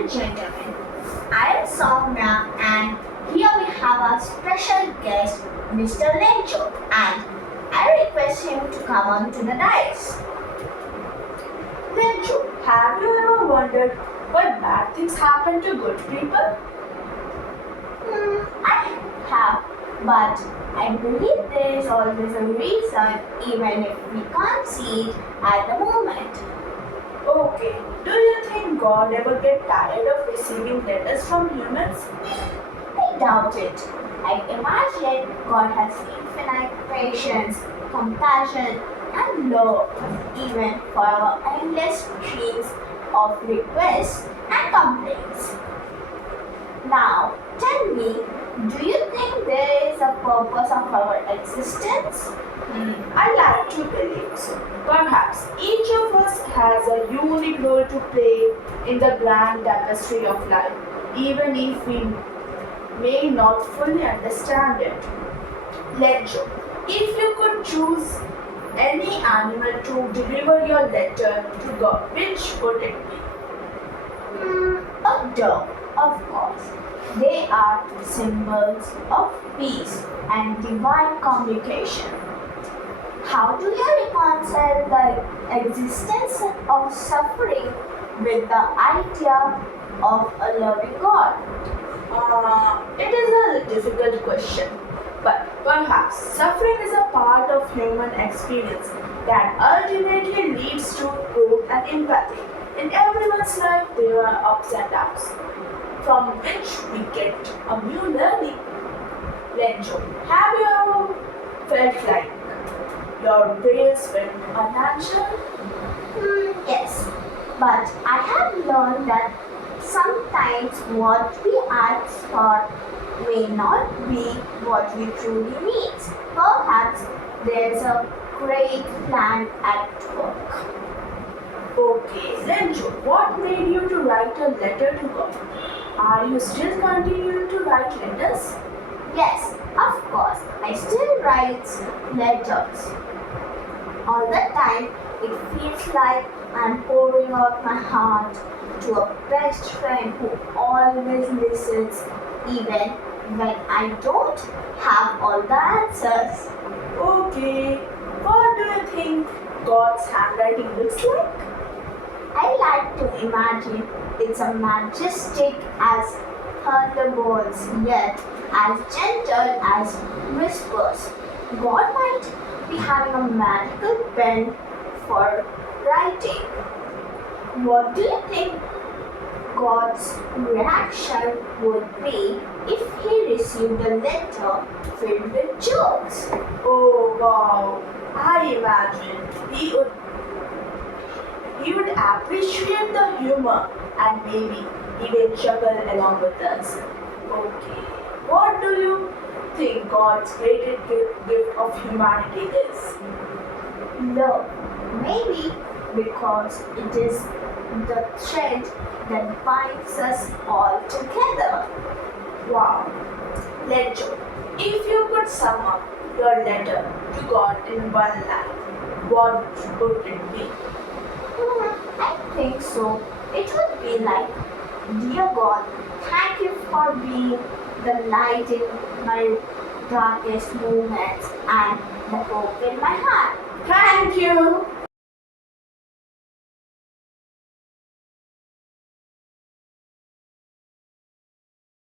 and gentlemen, I am Soumya and here we have our special guest, Mr. Lencho, and I request him to come on to the dais. Lencho, have you ever wondered why bad things happen to good people? I have, but I believe there is always a reason even if we can't see it at the moment. Okay, do you think God ever get tired of receiving letters from humans? I doubt it. I imagine God has infinite patience, compassion, and love, even for our endless streams of requests and complaints. Now, tell me, do you think there is a purpose of our existence? I like to believe so. Perhaps each of us has a unique role to play in the grand tapestry of life, even if we may not fully understand it. Lencho, if you could choose any animal to deliver your letter to God, which would it be? A dove, of course. They are symbols of peace and divine communication. How do you reconcile the existence of suffering with the idea of a loving God? It is a difficult question, but perhaps suffering is a part of human experience that ultimately leads to growth and empathy. In everyone's life, there are ups and downs, from which we get a new learning. Lencho, have you ever felt like your prayers went unanswered? Yes, but I have learned that sometimes what we ask for may not be what we truly need. Perhaps there's a great plan at work. Okay, Lencho, what made you to write a letter to God? Are you still continuing to write letters? Yes, of course, I still write letters. All the time, it feels like I'm pouring out my heart to a best friend who always listens, even when I don't have all the answers. Okay, what do you think God's handwriting looks like? I like to imagine it's a majestic as thunderbolts, yet as gentle as whispers. God might be having a magical pen for writing. What do you think God's reaction would be if he received a letter filled with jokes? Oh wow, I imagine he would appreciate the humor and maybe even chuckle along with us. Okay, what do you think God's greatest gift of humanity is? Love. Maybe because it is the thread that binds us all together. Wow. Lencho, if you could sum up your letter to God in one line, what would it be? I think so. It would be like, Dear God, thank you for being the light in my darkest moments and the hope in my heart. Thank you.